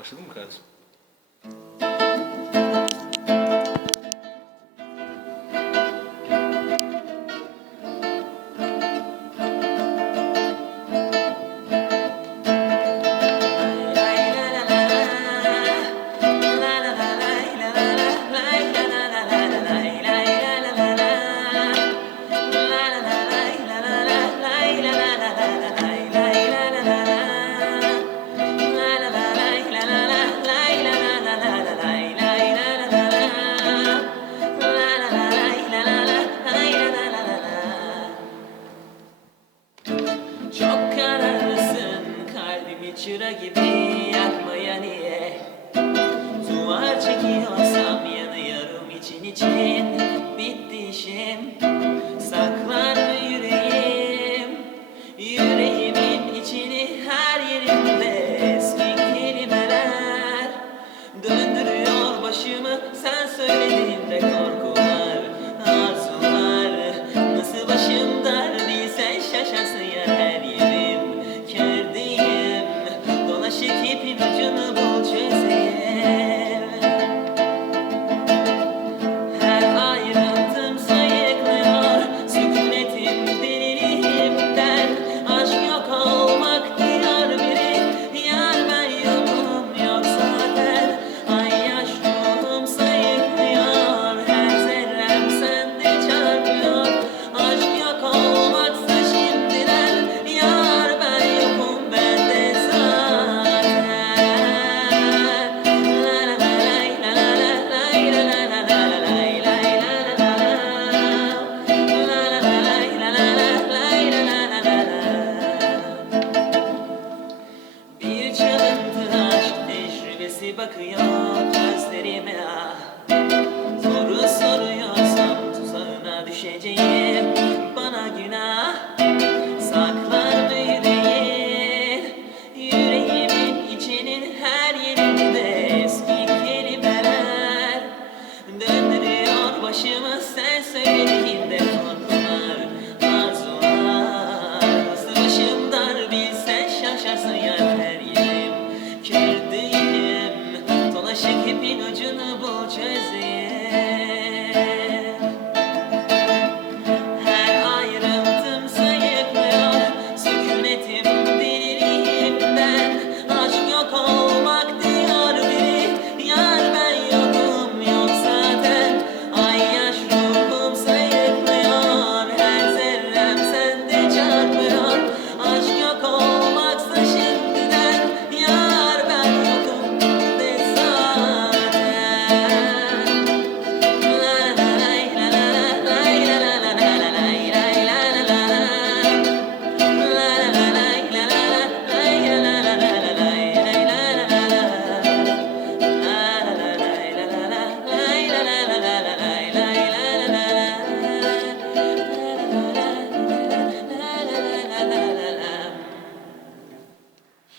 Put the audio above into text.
Acho que é não bocado. Çıra gibi yakmaya niye? Duvar çekiyorsam yanıyorum için için. Bitti işim. Saklan. Gözleri bakıyor gözlerime. ah